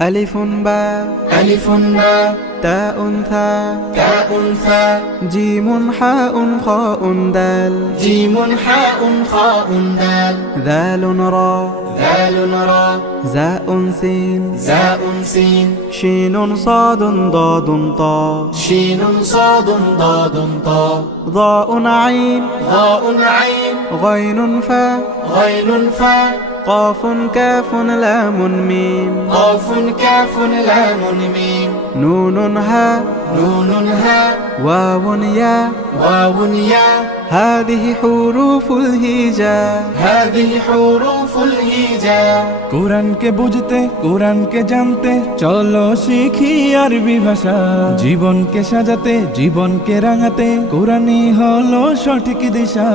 ألف باء ألف باء تاء ثاء تاء ثاء جيم حاء خاء دال جيم حاء خاء دال ذال راء ذال راء زاء سين زاء سين شين صاد ضاد طاء شين صاد ضاد طاء ضاء عين ضاء عين غين فاء غين فاء قاف كاف لام ميم قاف كاف لام ميم نون هاء نون هاء واو ياء واو ياء هذه حروف الهجاء هذه حروف الهجاء কোরআনকে বুঝতে কোরআনকে জানতে চলো শিখি আরবি ভাষা জীবনকে সাজাতে জীবনকে রাঙাতে কোরআনই হলো সঠিক দিশা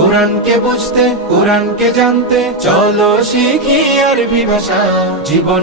কোরআনকে বুঝতে কোরআনকে জানতে চলো শিখি আরবি ভাষা জীবন